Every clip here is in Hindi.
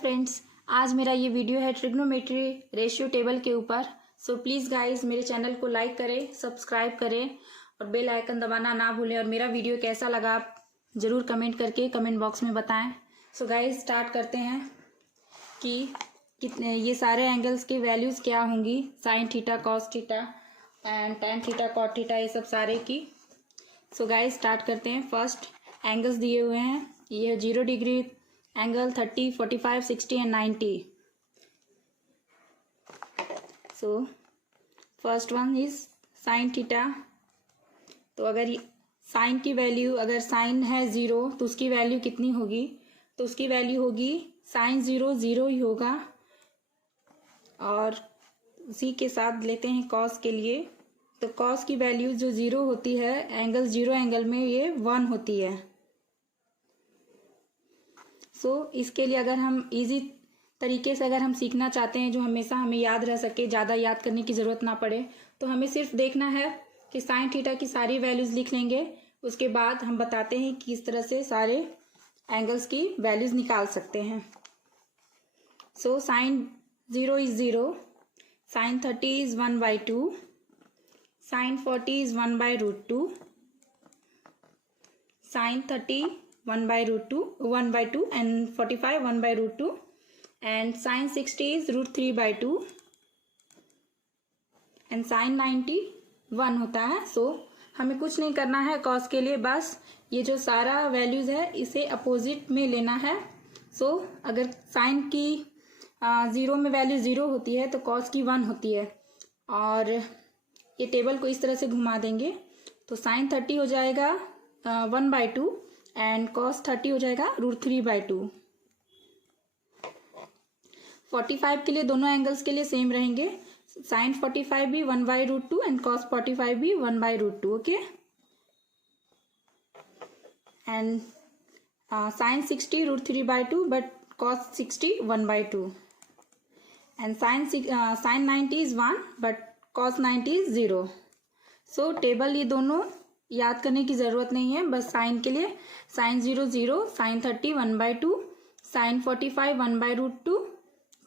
फ्रेंड्स, आज मेरा ये वीडियो है ट्रिग्नोमेट्री रेशियो टेबल के ऊपर। सो प्लीज़ गाइस मेरे चैनल को लाइक करें, सब्सक्राइब करें और बेल आइकन दबाना ना भूलें। और मेरा वीडियो कैसा लगा आप ज़रूर कमेंट करके कमेंट बॉक्स में बताएं। सो गाइस स्टार्ट करते हैं कि कितने ये सारे एंगल्स की वैल्यूज़ क्या होंगी, sine theta, cos theta and tan theta, cot theta, ये सब सारे की। सो गाइस स्टार्ट करते हैं। फर्स्ट एंगल्स दिए हुए हैं, ये 0 degree angle, 30, 45, 60 and 90। So first one is sine theta. तो अगर साइन की वैल्यू, अगर साइन है 0 तो उसकी वैल्यू कितनी होगी? तो उसकी वैल्यू होगी साइन 0 0 ही होगा। और उसी के साथ लेते हैं कॉस के लिए। तो कॉस की वैल्यू जो 0 होती है एंगल 0 एंगल में, ये 1 होती है। सो इसके लिए अगर हम इजी तरीके से अगर हम सीखना चाहते हैं, जो हमेशा हमें याद रह सके, ज़्यादा याद करने की ज़रूरत ना पड़े, तो हमें सिर्फ देखना है कि साइन थीटा की सारी वैल्यूज़ लिख लेंगे। उसके बाद हम बताते हैं कि किस तरह से सारे एंगल्स की वैल्यूज़ निकाल सकते हैं। So sine 0 is 0, sine 30 is 1/2, sine 40 is 1/√2, sine 30 1/2 and 45 1/√2 and sin 60 is √3/2 and sin 90 1 होता है। सो हमें कुछ नहीं करना है कॉस के लिए, बस ये जो सारा वैल्यूज़ है इसे अपोजिट में लेना है। सो अगर साइन की 0 में वैल्यू 0 होती है तो कॉस की 1 होती है। और ये टेबल को इस तरह से घुमा देंगे तो साइन 30 हो जाएगा 1/2 एंड कॉस 30 हो जाएगा √3/2। 45 के लिए दोनों एंगल्स के लिए सेम रहेंगे। साइन 45 भी 1/√2 एंड कॉस 45 भी 1/√2। Okay. And sine 60 √3/2 but cos 60 1/2 and sine 90 is 1 but cos 90 is 0। So table ये दोनों याद करने की ज़रूरत नहीं है। बस साइन के लिए sine 0 0, sine 30 1/2, sine 45 1/√2,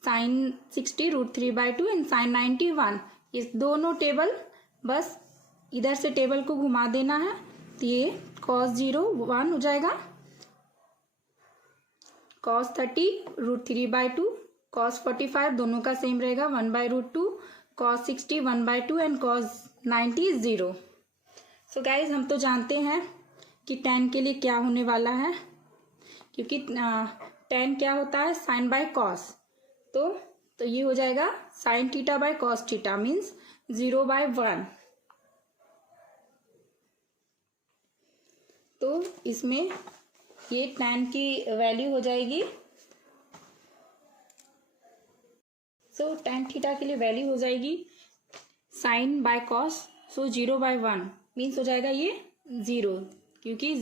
sine 60 √3/2 and sine 90 1। ये दोनों टेबल बस इधर से टेबल को घुमा देना है तो ये कॉस 0 1 हो जाएगा, कॉस 30 √3/2, कॉस 45 दोनों का सेम रहेगा 1/√2, cos 60 1/2 and cos 90 0। So guys हम तो जानते हैं कि tan के लिए क्या होने वाला है, क्योंकि tan क्या होता है? Sine by cos. तो ये हो जाएगा sine theta by cos theta means 0/1। तो इसमें ये tan की वैल्यू हो जाएगी। सो tan थीटा के लिए वैल्यू हो जाएगी sine by cos, so 0/1 means हो जाएगा ये 0, क्योंकि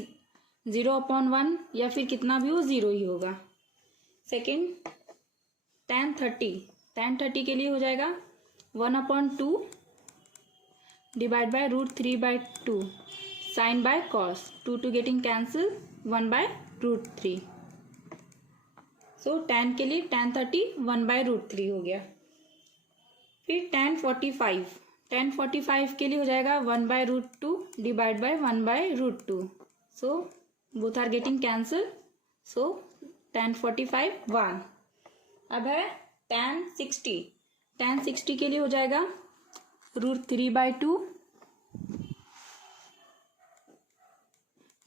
0/1 या फिर कितना भी हो 0 ही होगा। सेकेंड tan 30 के लिए हो जाएगा 1/2 divide by √3/2 sine by cos, 2 getting cancel 1/√3। So tan के लिए tan 30 1/√3 हो गया। फिर tan 45 के लिए हो जाएगा 1/√2 divide by 1/√2। So both are getting cancel, so tan 45 1। अब है tan 60 के लिए हो जाएगा √3/2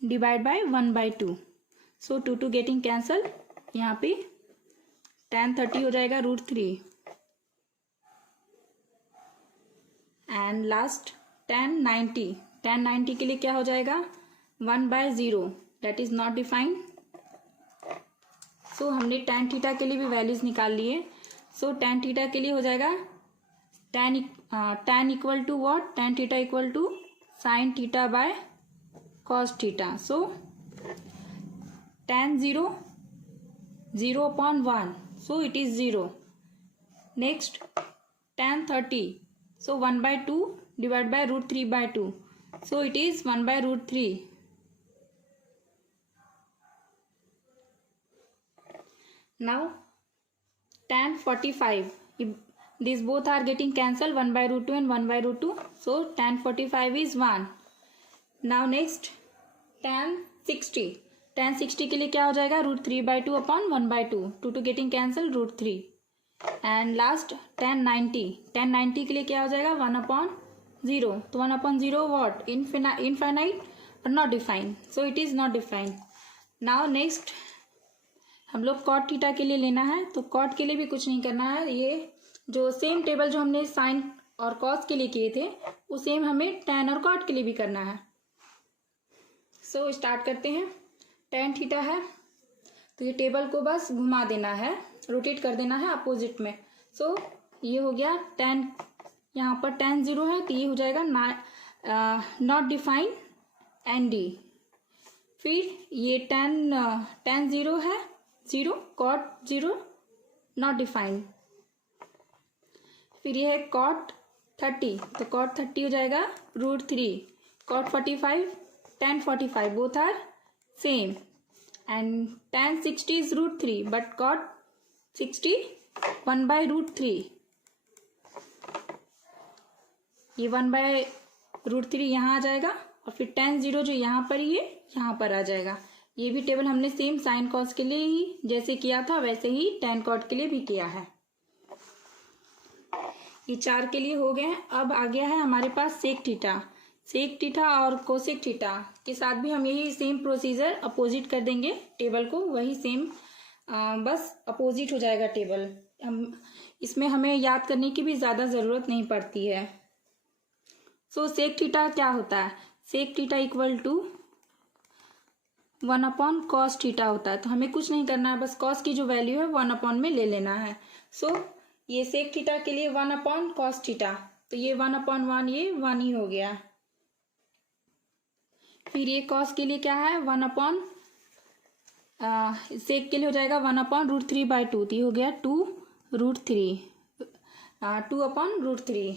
divide by 1/2। So 2 getting cancel, यहाँ पे tan 30 हो जाएगा √3 एंड लास्ट tan 90 के लिए क्या हो जाएगा 1/0 दैट इज नॉट डिफाइंड। सो हमने tan थीटा के लिए भी वैल्यूज निकाल लिए। सो tan थीटा के लिए हो जाएगा tan equal to what? tan theta equal to sine theta by cos theta. So tan 0 0/1, so it is 0. Next tan 30, so 1/2 divided by √3/2, so it is 1/√3. Now tan 45. These both are getting cancelled, 1/√2 and 1/√2. So tan 45 is 1. Now next tan 60. tan 60 के लिए क्या हो जाएगा, √3/2 upon 1/2. 2 getting cancelled, √3. And last tan 90. tan 90 के लिए क्या हो जाएगा, 1/0. तो 1/0 वॉट, इनफाइनाइट और not defined. So it is not defined. Now next हम लोग कॉट थीटा के लिए लेना है. तो कॉट के लिए भी कुछ नहीं करना है. ये जो सेम टेबल जो हमने साइन और कॉस के लिए किए थे वो सेम हमें टैन और कॉट के लिए भी करना है. सो स्टार्ट करते हैं. टैन थीटा है तो ये टेबल को बस घुमा देना है, रोटेट कर देना है अपोजिट में. सो ये हो गया टैन. यहाँ पर tan 0 है तो ये हो जाएगा नॉट डिफाइंड एन डी. फिर ये tan 0 है 0, cot 0 नॉट डिफाइंड. फिर ये है cot 30. तो cot 30 हो जाएगा √3. cot 45, tan 45 both are same. And tan 60 is √3 but cot 60 1/√3. ये 1/√3 यहाँ आ जाएगा और फिर tan 0 जो यहाँ पर ये यहाँ पर आ जाएगा. ये भी टेबल हमने सेम साइन कॉस के लिए ही जैसे किया था वैसे ही tan कॉट के लिए भी किया है. ये 4 के लिए हो गए हैं. अब आ गया है हमारे पास सेक थीटा. सेक थीटा और कोसेक थीटा के साथ भी हम यही सेम प्रोसीजर अपोजिट कर देंगे टेबल को. वही सेम बस अपोजिट हो जाएगा टेबल. हम इसमें हमें याद करने की भी ज़्यादा ज़रूरत नहीं पड़ती है. सो सेक थीटा क्या होता है, sec theta equal to 1/cos theta होता है. तो हमें कुछ नहीं करना है, बस cos की जो वैल्यू है 1/, में ले लेना है. सो ये सेक थीटा के लिए 1/cos थीटा. तो ये 1/1 ये 1 ही हो गया. फिर ये cos के लिए क्या है, सेक के लिए हो जाएगा 1/√3/2. तो ये हो गया 2√3. 2/√3.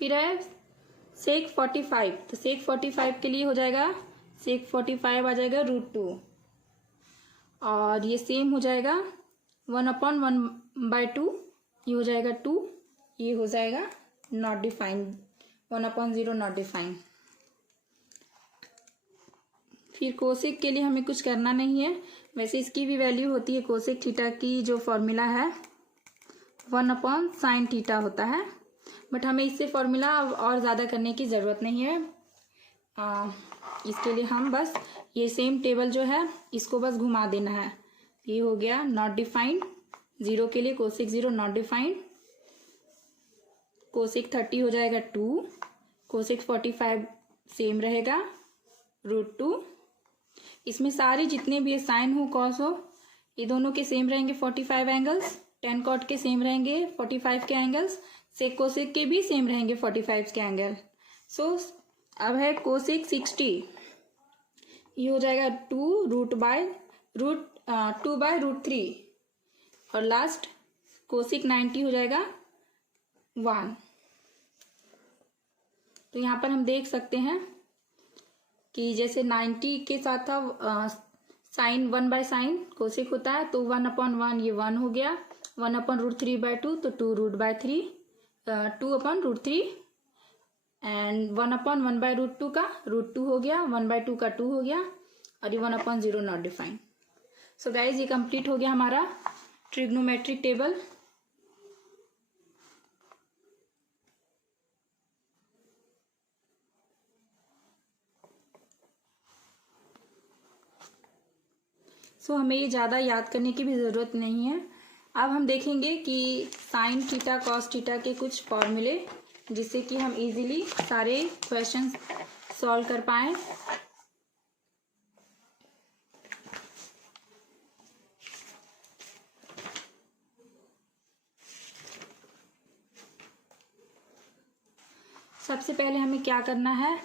फिर है सेक 45. तो सेक 45 के लिए हो जाएगा, सेक 45 आ जाएगा √2. और ये सेम हो जाएगा 1/1/2. ये हो जाएगा 2. ये हो जाएगा नॉट डिफाइंड, 1/0 नॉट डिफाइंड. फिर कोसेक के लिए हमें कुछ करना नहीं है. वैसे इसकी भी वैल्यू होती है, कोसेक थीटा की जो फॉर्मूला है 1/sin थीटा होता है. बट हमें इससे फॉर्मूला और ज़्यादा करने की ज़रूरत नहीं है. इसके लिए हम बस ये सेम टेबल जो है इसको बस घुमा देना है. ये हो गया नॉट डिफाइंड. 0 के लिए कोसेक 0 नॉट डिफाइंड. कोसेक 30 हो जाएगा 2. कोसेक 45 सेम रहेगा √2. इसमें सारे जितने भी साइन हो कॉस हो ये दोनों के सेम रहेंगे 45 एंगल्स. tan कॉट के सेम रहेंगे 45 के एंगल्स. सेक कोसेक के भी सेम रहेंगे 45 के एंगल. सो अब है कोसेक 60. ये हो जाएगा 2√3. और लास्ट कोसेक 90 हो जाएगा 1. तो यहाँ पर हम देख सकते हैं कि जैसे 90 के साथ था साइन 1/sin कोसेक होता है. तो 1/1 ये 1 हो गया. 1/√3/2 तो 2√3. 2/√3 एंड 1/1/√2 का √2 हो गया. 1/2 का 2 हो गया. और ये 1/0 नॉट डिफाइंड. सो गाइज ये कंप्लीट हो गया हमारा ट्रिग्नोमेट्रिक टेबल. सो हमें ये ज़्यादा याद करने की भी ज़रूरत नहीं है. अब हम देखेंगे कि साइन थीटा कॉस थीटा के कुछ फॉर्मूले जिससे कि हम इजीली सारे क्वेश्चंस सॉल्व कर पाएं. सबसे पहले हमें क्या करना है,